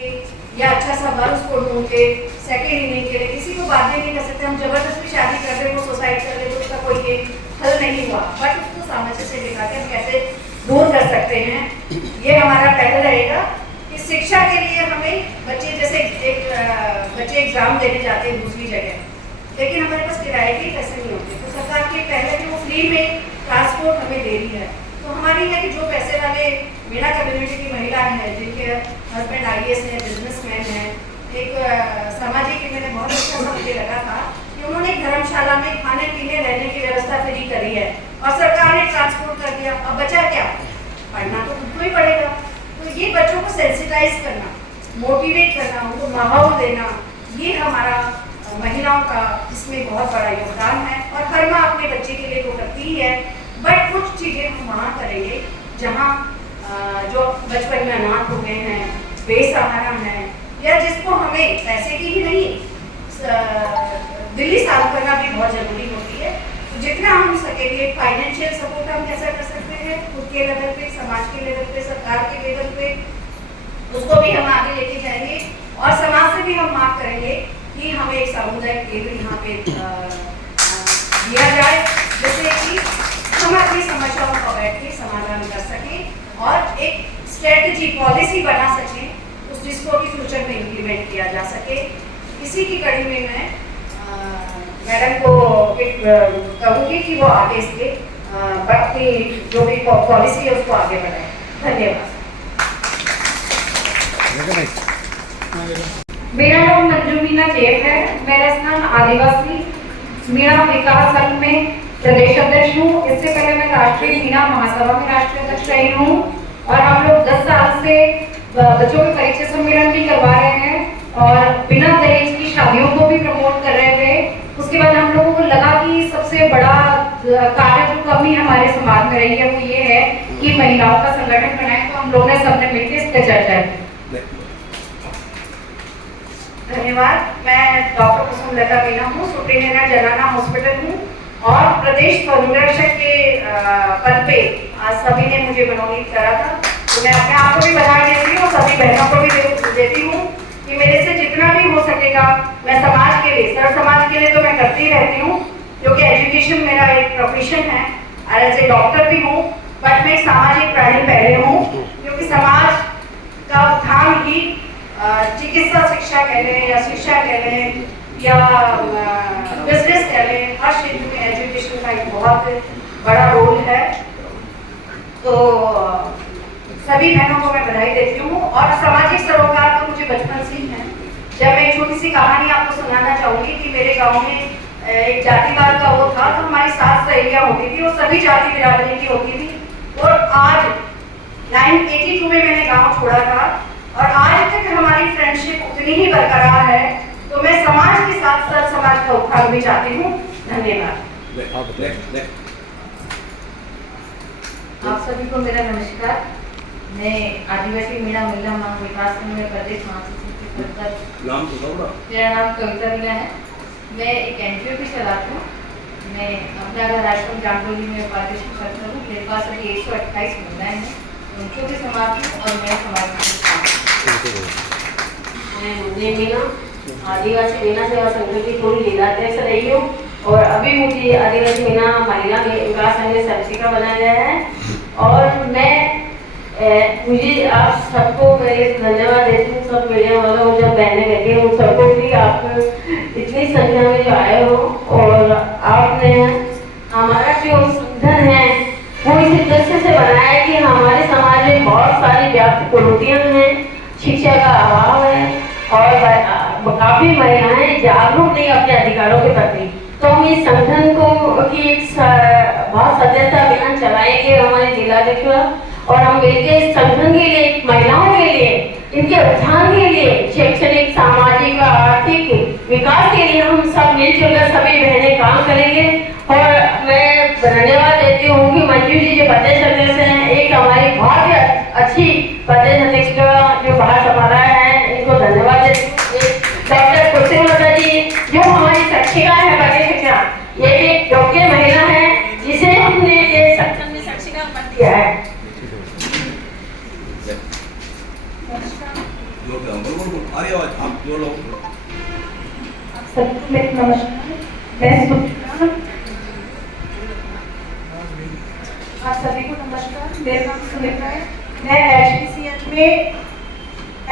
के या अच्छा सा घर उसको ढूंढ के सेकेंड इनिंग के लिए किसी को बाध्य नहीं कर सकते। हम जबरदस्ती शादी कर दे, वो सुसाइड कर ले तो उसका कोई हल नहीं हुआ, बट उसको सामंजस्य से दिखा के हम कैसे दूर कर सकते हैं, ये हमारा पहला रहेगा। कि शिक्षा के लिए हमें बच्चे जैसे बच्चे एग्जाम देने जाते हैं दूसरी जगह, लेकिन हमारे पास किराए के पैसे नहीं होते, तो सरकार की पहले कि वो फ्री में ट्रांसपोर्ट हमें दे रही है। तो हमारी है कि जो पैसे वाले मीणा कम्युनिटी की महिला हैं, जिनके हस्बैंड IAS है, बिजनेसमैन है, एक सामाजिक मैंने बहुत अच्छा सा मुझे लगा था कि उन्होंने धर्मशाला में खाने पीने रहने की व्यवस्था फ्री करी है और सरकार ने ट्रांसपोर्ट कर दिया। अब बचा क्या? पढ़ना तो खुद को ही पड़ेगा। तो ये बच्चों को सेंसिटाइज करना, मोटिवेट करना, उनको माहौल देना, ये हमारा महिलाओं का इसमें बहुत बड़ा योगदान है। और हर माँ अपने बच्चे के लिए तो करती ही है, बट कुछ चीज़ें हम वहाँ करेंगे जहाँ जो बचपन में अनाथ हो गए हैं, बेसहारा हैं, या जिसको हमें पैसे की ही नहीं दिल्ली साफ करना भी बहुत जरूरी होती है। तो जितना हम सकेंगे फाइनेंशियल सपोर्ट हम कैसा कर सकते हैं, खुद के लेवल पे, समाज के लेवल पे, सरकार के लेवल पे, उसको भी हम आगे लेके जाएंगे। और समाज से भी हम मांग करेंगे कि हमें एक सामुदायिक केंद्र यहाँ पे दिया जाए, जिससे कि हम अपनी समस्याओं का बैठ के समाधान कर सकें और एक स्ट्रेटजी पॉलिसी बना सकें उस जिसको भी फ्यूचर में इम्प्लीमेंट किया जा सके। इसी की कड़ी में मैं मैडम को कहूँगी कि वो आगे इसके अपनी जो भी पॉलिसी है उसको आगे बढ़ाए। धन्यवाद। मेरा नाम मंजू मीना चेक है। मेरा स्थान आदिवासी मीणा विकास संघ में प्रदेश अध्यक्ष हूँ। इससे पहले मैं राष्ट्रीय मीणा महासभा में राष्ट्रीय अध्यक्ष रही हूँ और हम लोग 10 साल से बच्चों के परीक्षा सम्मेलन भी करवा रहे हैं और बिना दहेज की शादियों को भी प्रमोट कर रहे थे। उसके बाद हम लोगों को लगा कि सबसे बड़ा कार्य जो कमी हमारे समाज में रही है वो ये है कि महिलाओं का संगठन बनाए, तो हम लोगों ने सबने मिलकर इस पर चर्चा की। धन्यवाद। मैं डॉक्टर कुसुमलता मीणा हूँ, सुप्रिंटेंडेंट जनाना हॉस्पिटल हूँ और प्रदेश अनुरक्षक के पद पे आज सभी ने मुझे मनोनीत करा था। तो मैं अपने आप को भी बधाई देती हूँ, सभी बहनों को भी देती हूँ कि मेरे से जितना भी हो सकेगा मैं समाज के लिए, सर्व समाज के लिए तो मैं करती रहती हूँ, क्योंकि एजुकेशन मेरा एक प्रोफेशन है और एज ए डॉक्टर भी हूँ, बट मैं एक सामाजिक प्राणी पहले हूँ, क्योंकि समाज का उत्थान ही चिकित्सा शिक्षा कह लें या शिक्षा कह लें या बिजनेस कह लें, हर क्षेत्र में एजुकेशन का एक बहुत बड़ा रोल है। तो सभी बहनों को मैं बधाई देती हूँ। और सामाजिक सरोकार तो मुझे बचपन से ही है। जब मैं एक छोटी सी कहानी आपको सुनाना चाहूँगी कि मेरे गांव में एक जातिवाद का वो था, तो हमारी 7 सहेलियाँ होती थी, वो सभी जाति बिरादरी की होती थी। और आज 1982 में मैंने गाँव छोड़ा था और आज तक हमारी फ्रेंडशिप उतनी ही बरकरार है। तो मैं समाज के साथ साथ समाज का उत्थान भी चाहती हूँ। धन्यवाद। आप सभी को मेरा नमस्कार। मैं आदिवासी मीणा महिला विकास संघ में प्रदेश महासचिव पद पर। मेरा नाम कविता मीणा है। मैं एक NGO भी चलाती हूँ। मैं अपना घर आश्रम जामडोली में उपाध्यक्ष करता हूँ। मेरे पास अभी 128 महिलाएं हैं, उनको भी संभालती हूँ और मैं समाज मैं मीना आदिवासी मीना सेवा संघ की पूरी जिलाध्यक्ष रही हूँ और अभी मुझे आदिवासी मीना महिला विकास संघ में संचिका बनाया गया है। और मैं मुझे आप सबको मेरे धन्यवाद देती हूँ, सब मीडिया वालों जब बहने बैठे उन सबको भी आप इतनी संख्या में जो आए हो और आपने हमारा जो संगठन है वो इस उद्देश्य से बनाया है कि हमारे समाज में बहुत सारी व्याप्त कुरीतियां हैं, शिक्षा का अभाव है और काफी महिलाएं जागरूक नहीं अपने अधिकारों के प्रति। तो हम इस संगठन को की एक बहुत सदस्यता अभियान चलाएंगे हमारे जिलाध्यक्ष, और हम मिलकर इस संगठन के लिए, महिलाओं के लिए, इनके उत्थान के लिए, शैक्षणिक, सामाजिक और आर्थिक विकास के लिए हम सब मिलजुल कर सभी बहनें काम करेंगे। और मैं धन्यवाद देती हूँ कि मंजू जी जो प्रदेश अध्यक्ष हैं, एक हमारी बहुत ही अच्छी प्रदेश अध्यक्ष का जो बाहर संभाला है, इनको धन्यवाद देती हूँ। डॉक्टर कुसुमलता जी जो हमारी शिक्षिका है, प्रदेश शिक्षा, ये एक योग्य महिला है जिसे हमने ये संगठन में शिक्षिका पद दिया है। आ रही आवाज आप जो लोग सबको मेरा नमस्कार। मैं सुचित्रा। आप सभी को नमस्कार। मेरा नाम सुनीता है। मैं HPCL में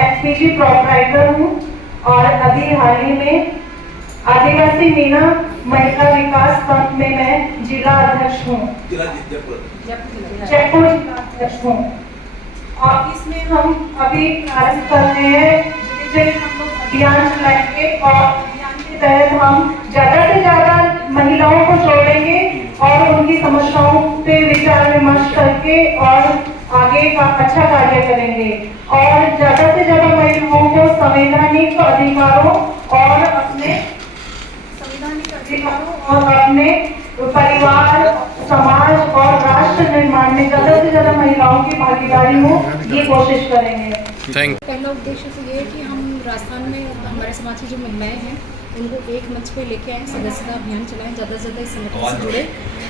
FPG प्रोपराइटर हूँ और अभी हाल ही में आदिवासी मीना महिला विकास संघ में मैं जिला अध्यक्ष हूँ। जिला जयपुर जयपुर जिला अध्यक्ष हूँ। और इसमें हम अभी कार्य कर रहे हैं। जैसे हम लोग अभियान चलाएंगे और अभियान के तहत हम ज्यादा से ज्यादा महिलाओं को जोड़ेंगे और उनकी समस्याओं पे विचार विमर्श करके और आगे का अच्छा कार्य करेंगे और ज्यादा से ज्यादा महिलाओं को संवैधानिक अधिकारों और अपने परिवार, समाज और राष्ट्र निर्माण में ज्यादा से ज्यादा महिलाओं की भागीदारी हो, ये कोशिश करेंगे। पहला उद्देश्य तो ये है कि हम राजस्थान में हमारे समाज की जो महिलाएं हैं उनको एक मंच पे लेके आए, सदस्यता अभियान चलाएं, ज़्यादा से ज़्यादा इस संगठन से जुड़े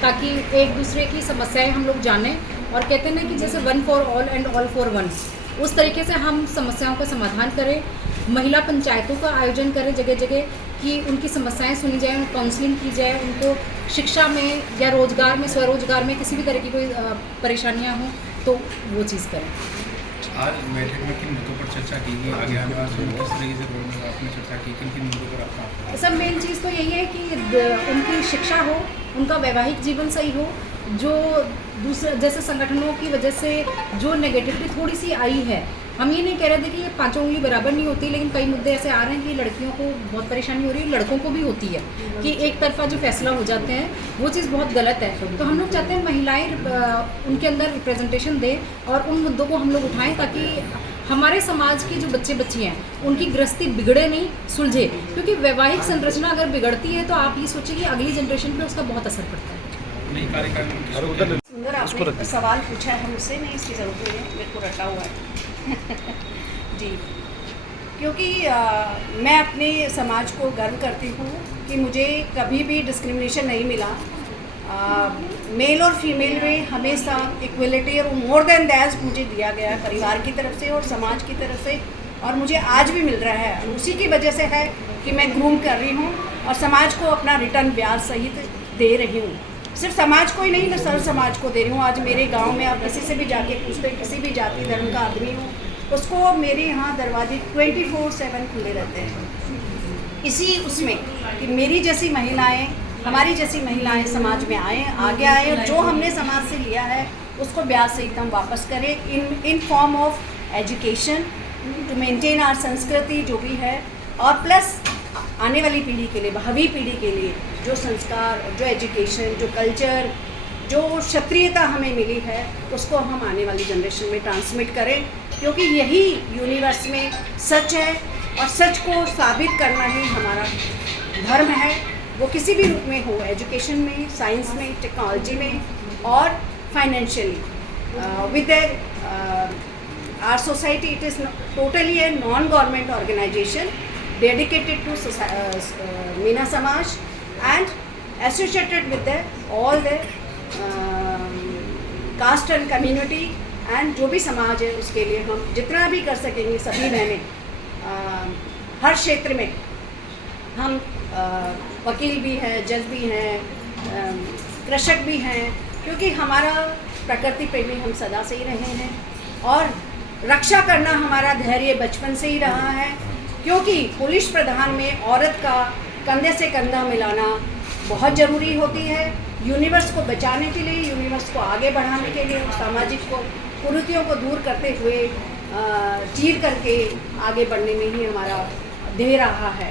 ताकि एक दूसरे की समस्याएं हम लोग जानें। और कहते हैं ना कि जैसे one for all and all for one, उस तरीके से हम समस्याओं का समाधान करें। महिला पंचायतों का आयोजन करें जगह जगह कि उनकी समस्याएं सुनी जाए, काउंसलिंग की जाए, उनको शिक्षा में या रोजगार में, स्वरोजगार में किसी भी तरह की कोई परेशानियां हों तो वो चीज़ करें। आज बैठक में किन मुद्दों पर चर्चा की गई, आगे आने वाले किस तरीके से आपने चर्चा की, किन मुद्दों पर आपका? सब मेन चीज़ तो यही है कि उनकी शिक्षा हो, उनका वैवाहिक जीवन सही हो। जो दूसरे जैसे संगठनों की वजह से जो नेगेटिविटी थोड़ी सी आई है, हम ये नहीं कह रहे थे कि ये पांचों उंगली बराबर नहीं होती, लेकिन कई मुद्दे ऐसे आ रहे हैं कि लड़कियों को बहुत परेशानी हो रही है, लड़कों को भी होती है कि एक तरफा जो फैसला हो जाते हैं वो चीज़ बहुत गलत है। तो हम लोग चाहते हैं महिलाएं उनके अंदर रिप्रेजेंटेशन दें और उन मुद्दों को हम लोग उठाएं ताकि हमारे समाज के जो बच्चे बच्ची हैं उनकी गृहस्थी बिगड़े नहीं, सुलझे। क्योंकि वैवाहिक संरचना अगर बिगड़ती है तो आप ये सोचिए कि अगली जनरेशन पर उसका बहुत असर पड़ता है। सुंदर आपने सवाल पूछा है हमसे, नहीं इसकी ज़रूरत नहीं है, मेरे को रटा हुआ है जी। क्योंकि मैं अपने समाज को गर्व करती हूँ कि मुझे कभी भी डिस्क्रिमिनेशन नहीं मिला। मेल और फीमेल में हमेशा इक्वलिटी और मोर देन दैट मुझे दिया गया है परिवार की तरफ से और समाज की तरफ से, और मुझे आज भी मिल रहा है। उसी की वजह से है कि मैं ग्रूम कर रही हूँ और समाज को अपना रिटर्न ब्याज सहित दे रही हूँ। सिर्फ समाज को ही नहीं, मैं सर्व समाज को दे रही हूँ। आज मेरे गांव में आप किसी से भी जाके पूछते, किसी भी जाति धर्म का आदमी हो, उसको मेरे यहाँ दरवाजे 24/7 खुले रहते हैं। इसी उसमें कि मेरी जैसी महिलाएं, हमारी जैसी महिलाएं समाज में आए, आगे आए और जो हमने समाज से लिया है उसको ब्याज सहित हम वापस करें in form of education to maintain our sanskriti जो भी है, और प्लस आने वाली पीढ़ी के लिए, भावी पीढ़ी के लिए जो संस्कार, जो एजुकेशन, जो कल्चर, जो क्षत्रियता हमें मिली है उसको हम आने वाली जनरेशन में ट्रांसमिट करें। क्योंकि यही यूनिवर्स में सच है और सच को साबित करना ही हमारा धर्म है। वो किसी भी रूप में हो, एजुकेशन में, साइंस में, टेक्नोलॉजी में और financially. With our society it is totally a non government organization dedicated to Meena Samaj and associated with all the caste and community, and जो भी समाज है उसके लिए हम जितना भी कर सकेंगे सभी बहनें। हर क्षेत्र में हम वकील भी हैं, जज भी हैं, कृषक भी हैं, क्योंकि हमारा प्रकृति प्रेमी हम सदा से ही रहे हैं और रक्षा करना हमारा धैर्य बचपन से ही रहा है। क्योंकि पुलिस प्रधान में औरत का कंधे से कंधा मिलाना बहुत ज़रूरी होती है यूनिवर्स को बचाने के लिए, यूनिवर्स को आगे बढ़ाने के लिए, सामाजिक कुरीतियों को दूर करते हुए चीर करके आगे बढ़ने में ही हमारा ध्येय रहा है।